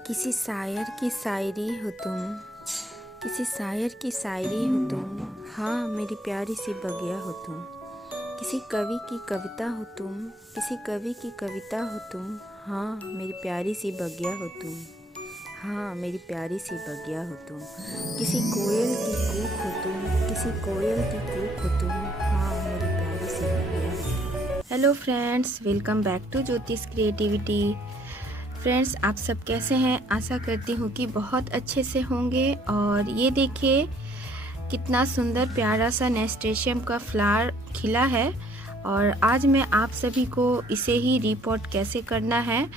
किसी शायर की शायरी हो तुम, किसी शायर की शायरी हो तुम, हाँ मेरी प्यारी सी बगिया हो तुम। किसी कवि की कविता हो तुम, किसी कवि की कविता हो तुम, हाँ मेरी प्यारी सी बगिया हो तुम, हाँ मेरी प्यारी सी बगिया हो तुम। किसी कोयल की कूक हो तुम, किसी कोयल की कूक हो तुम, हाँ मेरी प्यारी सी बगिया हो तुम। Hello friends, welcome back to Jyotish creativity. Friends, आप सब कैसे हैं? आशा करती हूँ कि बहुत अच्छे से होंगे। और ये देखिए कितना सुंदर प्यारा सा नेस्टेशियम का फ्लावर खिला है, और आज मैं आप सभी को इसे ही रिपोर्ट कैसे करना है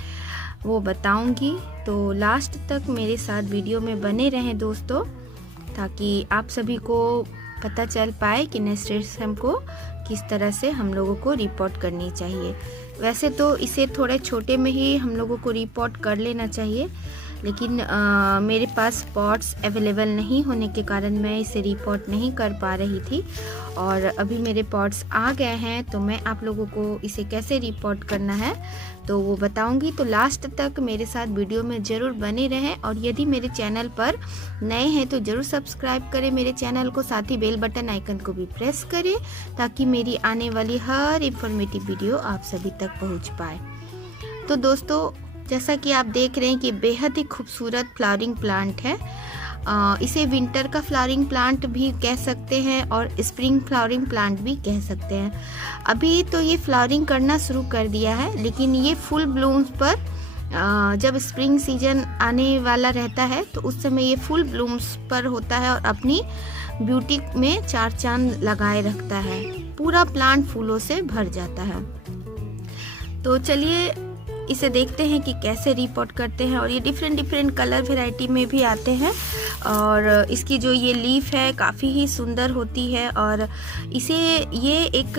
वो बताऊंगी। तो लास्ट तक मेरे साथ वीडियो में बने रहें दोस्तों, ताकि आप सभी को पता चल पाए कि नेस्टेशियम को किस तरह से हम लोगों को रिपोर्ट करनी चाहिए। वैसे तो इसे थोड़े छोटे में ही हम लोगों को रिपोर्ट कर लेना चाहिए, लेकिन मेरे पास पॉट्स अवेलेबल नहीं होने के कारण मैं इसे रिपोर्ट नहीं कर पा रही थी। और अभी मेरे पॉट्स आ गए हैं, तो मैं आप लोगों को इसे कैसे रिपोर्ट करना है तो वो बताऊंगी। तो लास्ट तक मेरे साथ वीडियो में ज़रूर बने रहें, और यदि मेरे चैनल पर नए हैं तो ज़रूर सब्सक्राइब करें मेरे चैनल को, साथ ही बेल बटन आइकन को भी प्रेस करें, ताकि मेरी आने वाली हर इंफॉर्मेटिव वीडियो आप सभी तक पहुंच पाए। तो दोस्तों, जैसा कि आप देख रहे हैं कि बेहद ही खूबसूरत फ्लावरिंग प्लांट है। इसे विंटर का फ्लावरिंग प्लांट भी कह सकते हैं और स्प्रिंग फ्लावरिंग प्लांट भी कह सकते हैं। अभी तो ये फ्लावरिंग करना शुरू कर दिया है, लेकिन ये फुल ब्लूम्स पर जब स्प्रिंग सीजन आने वाला रहता है तो उस समय ये फुल ब्लूम्स पर होता है और अपनी ब्यूटी में चार चांद लगाए रखता है। पूरा प्लांट फूलों से भर जाता है। तो चलिए इसे देखते हैं कि कैसे रिपोर्ट करते हैं। और ये डिफरेंट कलर वैरायटी में भी आते हैं, और इसकी जो ये लीफ है काफ़ी ही सुंदर होती है। और इसे ये एक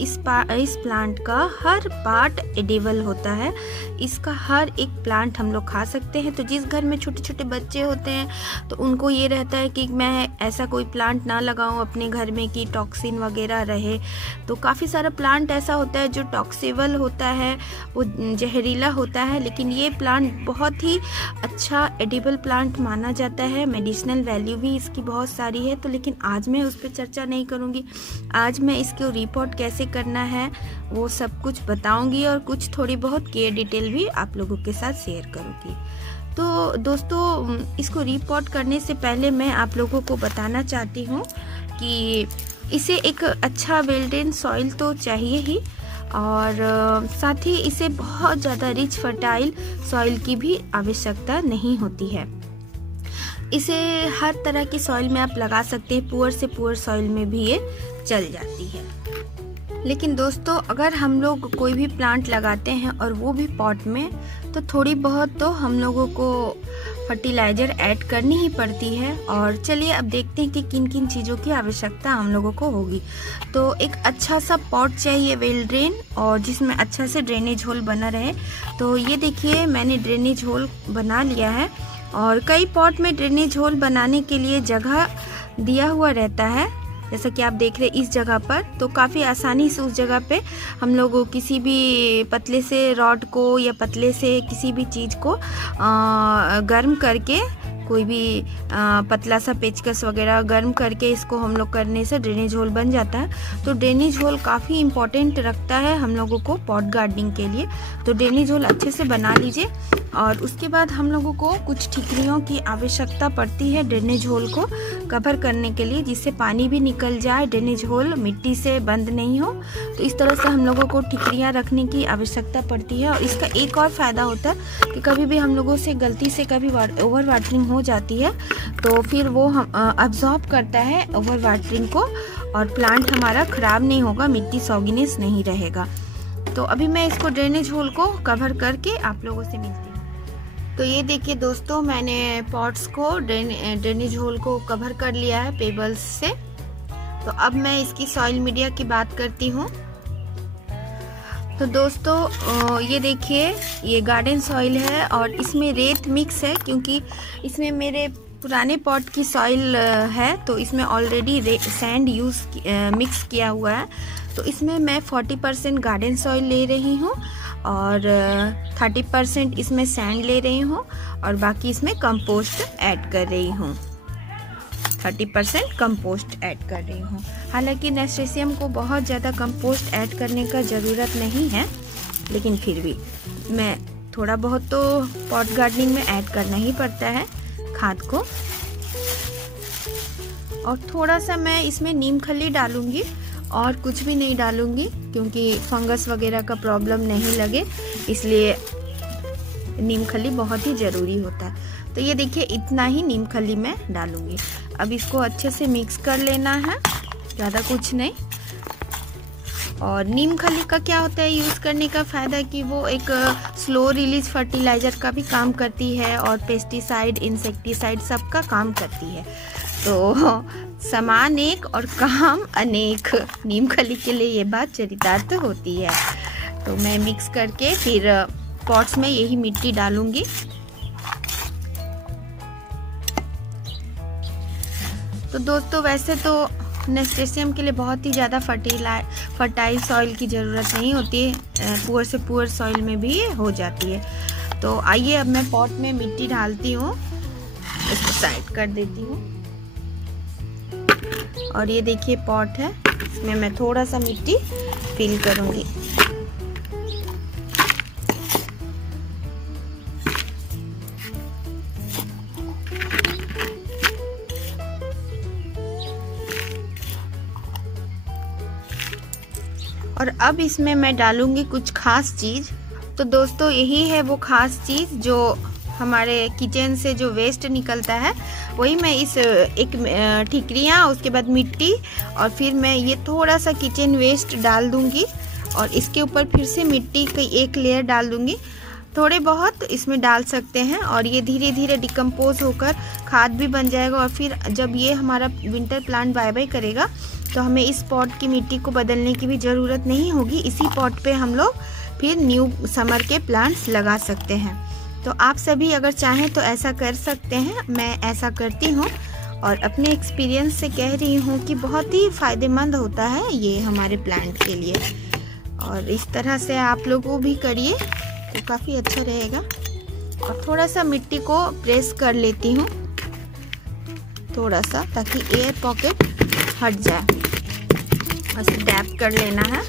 इस प्लांट का हर पार्ट एडिबल होता है। इसका हर एक प्लांट हम लोग खा सकते हैं। तो जिस घर में छोटे छोटे बच्चे होते हैं तो उनको ये रहता है कि मैं ऐसा कोई प्लांट ना लगाऊं अपने घर में कि टॉक्सिन वगैरह रहे। तो काफ़ी सारा प्लांट ऐसा होता है जो टॉक्सिबल होता है, वो जहरीला होता है, लेकिन ये प्लांट बहुत ही अच्छा एडिबल प्लांट माना जाता है। मेडिसिनल वैल्यू भी इसकी बहुत सारी है। तो लेकिन आज मैं उस पर चर्चा नहीं करूँगी। आज मैं इसको रिपोर्ट कैसे करना है वो सब कुछ बताऊँगी, और कुछ थोड़ी बहुत केयर डिटेल भी आप लोगों के साथ शेयर करूँगी। तो दोस्तों, इसको रिपोर्ट करने से पहले मैं आप लोगों को बताना चाहती हूँ कि इसे एक अच्छा वेल ड्रेन सॉइल तो चाहिए ही, और साथ ही इसे बहुत ज़्यादा रिच फर्टाइल सॉइल की भी आवश्यकता नहीं होती है। इसे हर तरह की सॉइल में आप लगा सकते हैं, पुअर से पुअर सॉइल में भी ये चल जाती है। लेकिन दोस्तों, अगर हम लोग कोई भी प्लांट लगाते हैं और वो भी पॉट में, तो थोड़ी बहुत तो हम लोगों को फर्टिलाइज़र ऐड करनी ही पड़ती है। और चलिए अब देखते हैं कि किन किन चीज़ों की आवश्यकता हम लोगों को होगी। तो एक अच्छा सा पॉट चाहिए, वेल ड्रेन, और जिसमें अच्छा से ड्रेनेज होल बना रहे। तो ये देखिए मैंने ड्रेनेज होल बना लिया है, और कई पॉट में ड्रेनेज होल बनाने के लिए जगह दिया हुआ रहता है, जैसा कि आप देख रहे हैं इस जगह पर। तो काफ़ी आसानी से उस जगह पे हम लोग किसी भी पतले से रॉड को या पतले से किसी भी चीज़ को गर्म करके, कोई भी पतला सा पेचकस वगैरह गर्म करके इसको हम लोग करने से ड्रेनेज होल बन जाता है। तो ड्रेनेज होल काफ़ी इम्पोर्टेंट रखता है हम लोगों को पॉट गार्डनिंग के लिए। तो ड्रेनेज होल अच्छे से बना लीजिए, और उसके बाद हम लोगों को कुछ ठिकरियों की आवश्यकता पड़ती है ड्रेनेज होल को कवर करने के लिए, जिससे पानी भी निकल जाए, ड्रेनेज होल मिट्टी से बंद नहीं हो। तो इस तरह से हम लोगों को ठिकरियाँ रखने की आवश्यकता पड़ती है। और इसका एक और फ़ायदा होता है कि कभी भी हम लोगों से गलती से कभी ओवर वाटरिंग हो जाती है, तो फिर वो हम अब्जॉर्ब करता है ओवर वाटरिंग को, और प्लांट हमारा ख़राब नहीं होगा, मिट्टी सॉगिनेस नहीं रहेगा। तो अभी मैं इसको ड्रेनेज होल को कवर करके आप लोगों से मिलती हूँ। तो ये देखिए दोस्तों, मैंने पॉट्स को ड्रेनेज होल को कवर कर लिया है पेबल्स से। तो अब मैं इसकी सॉइल मीडिया की बात करती हूँ। तो दोस्तों, ये देखिए ये गार्डन सॉइल है, और इसमें रेत मिक्स है, क्योंकि इसमें मेरे पुराने पॉट की सॉइल है, तो इसमें ऑलरेडी सैंड मिक्स किया हुआ है। तो इसमें मैं 40% गार्डन सॉइल ले रही हूँ, और 30% इसमें सैंड ले रही हूँ और बाकी इसमें कंपोस्ट ऐड कर रही हूँ। 30% कंपोस्ट ऐड कर रही हूँ। हालांकि नैस्टेशियम को बहुत ज़्यादा कंपोस्ट ऐड करने का ज़रूरत नहीं है, लेकिन फिर भी मैं थोड़ा बहुत तो पॉट गार्डनिंग में ऐड करना ही पड़ता है खाद को। और थोड़ा सा मैं इसमें नीम खली डालूंगी और कुछ भी नहीं डालूंगी, क्योंकि फंगस वगैरह का प्रॉब्लम नहीं लगे, इसलिए नीम खली बहुत ही ज़रूरी होता है। तो ये देखिए इतना ही नीम खली मैं डालूंगी। अब इसको अच्छे से मिक्स कर लेना है, ज़्यादा कुछ नहीं। और नीम खली का क्या होता है यूज़ करने का फ़ायदा कि वो एक स्लो रिलीज फर्टिलाइज़र का भी काम करती है और पेस्टिसाइड, इंसेक्टिसाइड सबका काम करती है। तो समान एक और काम अनेक, नीम खली के लिए ये बात चरितार्थ होती है। तो मैं मिक्स करके फिर पॉट्स में यही मिट्टी डालूंगी। तो दोस्तों वैसे तो नैस्टेशियम के लिए बहुत ही ज़्यादा फर्टाइल सॉइल की ज़रूरत नहीं होती है, पुअर से पुअर सॉइल में भी ये हो जाती है। तो आइए अब मैं पॉट में मिट्टी डालती हूँ, इसको साइड कर देती हूँ। और ये देखिए पॉट है, इसमें मैं थोड़ा सा मिट्टी फिल करूँगी। और अब इसमें मैं डालूंगी कुछ खास चीज़। तो दोस्तों यही है वो खास चीज़ जो हमारे किचन से जो वेस्ट निकलता है, वही मैं इस एक ठिकरियाँ, उसके बाद मिट्टी और फिर मैं ये थोड़ा सा किचन वेस्ट डाल दूंगी और इसके ऊपर फिर से मिट्टी की एक लेयर डाल दूंगी। थोड़े बहुत इसमें डाल सकते हैं और ये धीरे धीरे डिकम्पोज होकर खाद भी बन जाएगा। और फिर जब ये हमारा विंटर प्लांट बाय बाय करेगा तो हमें इस पॉट की मिट्टी को बदलने की भी ज़रूरत नहीं होगी। इसी पॉट पे हम लोग फिर न्यू समर के प्लांट्स लगा सकते हैं। तो आप सभी अगर चाहें तो ऐसा कर सकते हैं, मैं ऐसा करती हूँ और अपने एक्सपीरियंस से कह रही हूँ कि बहुत ही फ़ायदेमंद होता है ये हमारे प्लांट के लिए। और इस तरह से आप लोगों भी करिए तो काफ़ी अच्छा रहेगा। और थोड़ा सा मिट्टी को प्रेस कर लेती हूँ थोड़ा सा, ताकि एयर पॉकेट हट जाए। बस डैप कर लेना है।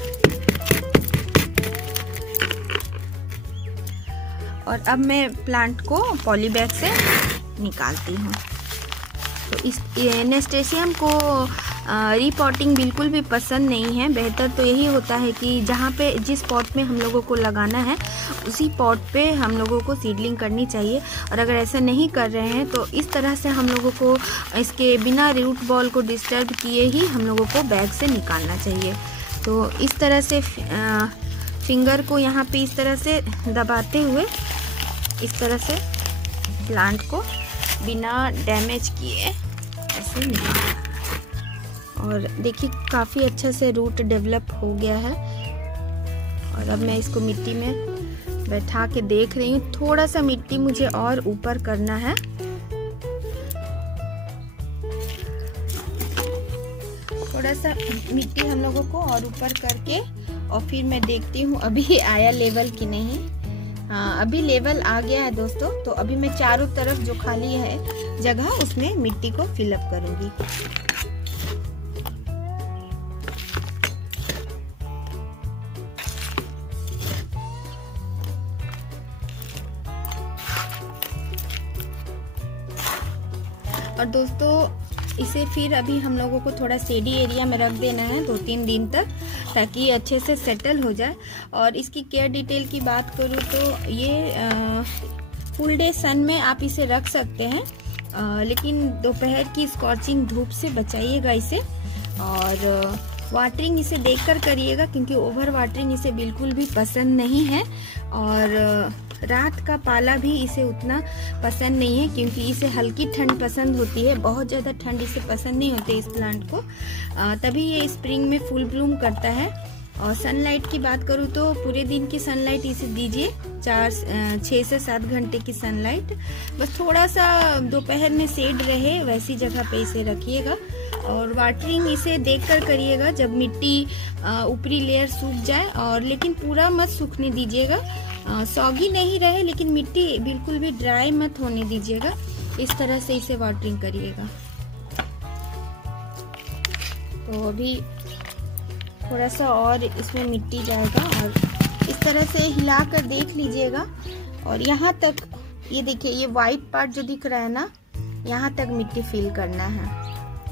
और अब मैं प्लांट को पॉली बैग से निकालती हूँ। तो इस नैस्टेशियम को रीपॉटिंग बिल्कुल भी पसंद नहीं है। बेहतर तो यही होता है कि जहाँ पे जिस पॉट में हम लोगों को लगाना है उसी पॉट पे हम लोगों को सीडलिंग करनी चाहिए। और अगर ऐसा नहीं कर रहे हैं तो इस तरह से हम लोगों को इसके बिना रूट बॉल को डिस्टर्ब किए ही हम लोगों को बैग से निकालना चाहिए। तो इस तरह से फिंगर को यहाँ पे इस तरह से दबाते हुए इस तरह से प्लांट को बिना डैमेज किए ऐसे निकालना। और देखिए काफ़ी अच्छा से रूट डेवलप हो गया है। और अब मैं इसको मिट्टी में बैठा के देख रही हूँ। थोड़ा सा मिट्टी मुझे और ऊपर करना है। थोड़ा सा मिट्टी हम लोगों को और ऊपर करके और फिर मैं देखती हूँ अभी आया लेवल कि नहीं। हाँ, अभी लेवल आ गया है दोस्तों। तो अभी मैं चारों तरफ जो खाली है जगह उसमें मिट्टी को फिलअप करूँगी। और दोस्तों इसे फिर अभी हम लोगों को थोड़ा शेडी एरिया में रख देना है 2-3 दिन तक, ताकि अच्छे से सेटल हो जाए। और इसकी केयर डिटेल की बात करूँ तो ये फुल डे सन में आप इसे रख सकते हैं, लेकिन दोपहर की स्कॉचिंग धूप से बचाइएगा इसे। और वाटरिंग इसे देखकर करिएगा, क्योंकि ओवर वाटरिंग इसे बिल्कुल भी पसंद नहीं है। और रात का पाला भी इसे उतना पसंद नहीं है, क्योंकि इसे हल्की ठंड पसंद होती है। बहुत ज़्यादा ठंड इसे पसंद नहीं होती इस प्लांट को। तभी ये स्प्रिंग में फुल ब्लूम करता है। और सनलाइट की बात करूँ तो पूरे दिन की सनलाइट इसे दीजिए, 6 से 7 घंटे की सनलाइट। बस थोड़ा सा दोपहर में शेड रहे वैसी जगह पे इसे रखिएगा, और वाटरिंग इसे देखकर करिएगा जब मिट्टी ऊपरी लेयर सूख जाए, और लेकिन पूरा मत सूखने दीजिएगा, सॉगी नहीं रहे लेकिन मिट्टी बिल्कुल भी ड्राई मत होने दीजिएगा। इस तरह से इसे वाटरिंग करिएगा। तो अभी थोड़ा सा और इसमें मिट्टी जाएगा और इस तरह से हिलाकर देख लीजिएगा। और यहाँ तक ये देखिए, ये वाइट पार्ट जो दिख रहा है ना, यहाँ तक मिट्टी फिल करना है।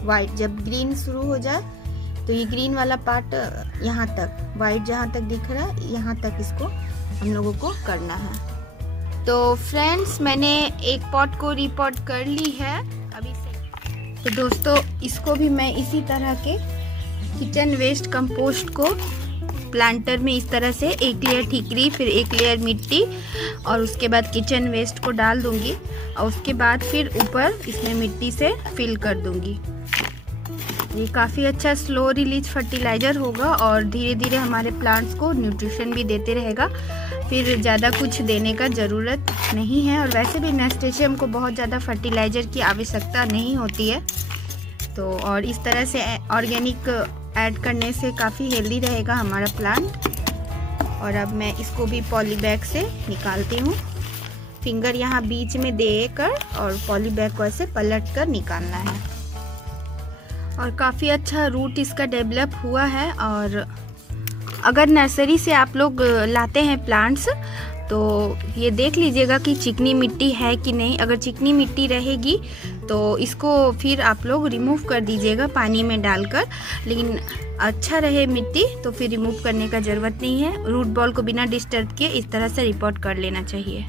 वाइट जब ग्रीन शुरू हो जाए तो ये ग्रीन वाला पार्ट यहाँ तक, वाइट जहाँ तक दिख रहा है यहाँ तक इसको हम लोगों को करना है। तो फ्रेंड्स, मैंने एक पॉट को रिपॉट कर ली है अभी से। तो दोस्तों, इसको भी मैं इसी तरह के किचन वेस्ट कंपोस्ट को प्लांटर में इस तरह से एक लेयर ठीकरी, फिर एक लेयर मिट्टी और उसके बाद किचन वेस्ट को डाल दूंगी और उसके बाद फिर ऊपर इसमें मिट्टी से फिल कर दूंगी। ये काफ़ी अच्छा स्लो रिलीज फर्टिलाइज़र होगा और धीरे धीरे हमारे प्लांट्स को न्यूट्रिशन भी देते रहेगा। फिर ज़्यादा कुछ देने का ज़रूरत नहीं है, और वैसे भी नास्टेशियम को बहुत ज़्यादा फर्टिलाइज़र की आवश्यकता नहीं होती है। तो और इस तरह से ऑर्गेनिक ऐड करने से काफ़ी हेल्दी रहेगा हमारा प्लांट। और अब मैं इसको भी पॉली बैग से निकालती हूँ। फिंगर यहाँ बीच में देकर और पॉली बैग को ऐसे पलट कर निकालना है। और काफ़ी अच्छा रूट इसका डेवलप हुआ है। और अगर नर्सरी से आप लोग लाते हैं प्लांट्स तो ये देख लीजिएगा कि चिकनी मिट्टी है कि नहीं। अगर चिकनी मिट्टी रहेगी तो इसको फिर आप लोग रिमूव कर दीजिएगा पानी में डालकर, लेकिन अच्छा रहे मिट्टी तो फिर रिमूव करने का ज़रूरत नहीं है। रूट बॉल को बिना डिस्टर्ब किए इस तरह से रिपोर्ट कर लेना चाहिए।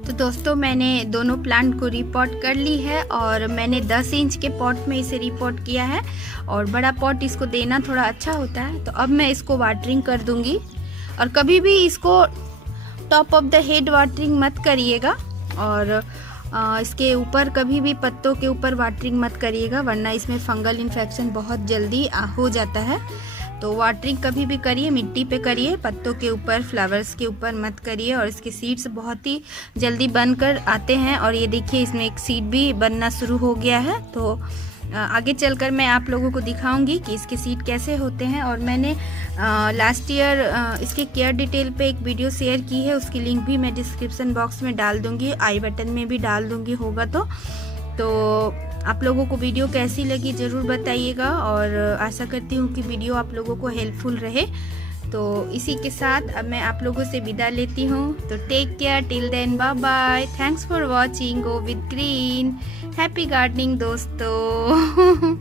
तो दोस्तों, मैंने दोनों प्लांट को रिपोर्ट कर ली है और मैंने 10 इंच के पॉट में इसे रिपोर्ट किया है और बड़ा पॉट इसको देना थोड़ा अच्छा होता है। तो अब मैं इसको वाटरिंग कर दूंगी। और कभी भी इसको top of the head watering मत करिएगा और इसके ऊपर कभी भी पत्तों के ऊपर वाटरिंग मत करिएगा, वरना इसमें फंगल इन्फेक्शन बहुत जल्दी हो जाता है। तो वाटरिंग कभी भी करिए मिट्टी पे करिए, पत्तों के ऊपर, फ्लावर्स के ऊपर मत करिए। और इसके सीड्स बहुत ही जल्दी बनकर आते हैं और ये देखिए इसमें एक सीड भी बनना शुरू हो गया है। तो आगे चलकर मैं आप लोगों को दिखाऊंगी कि इसके सीड कैसे होते हैं। और मैंने लास्ट ईयर इसके केयर डिटेल पे एक वीडियो शेयर की है, उसकी लिंक भी मैं डिस्क्रिप्शन बॉक्स में डाल दूंगी, आई बटन में भी डाल दूंगी होगा तो आप लोगों को वीडियो कैसी लगी ज़रूर बताइएगा। और आशा करती हूँ कि वीडियो आप लोगों को हेल्पफुल रहे। तो इसी के साथ अब मैं आप लोगों से विदा लेती हूँ। तो take care, till then, bye bye, thanks for watching, go with green, happy gardening दोस्तों।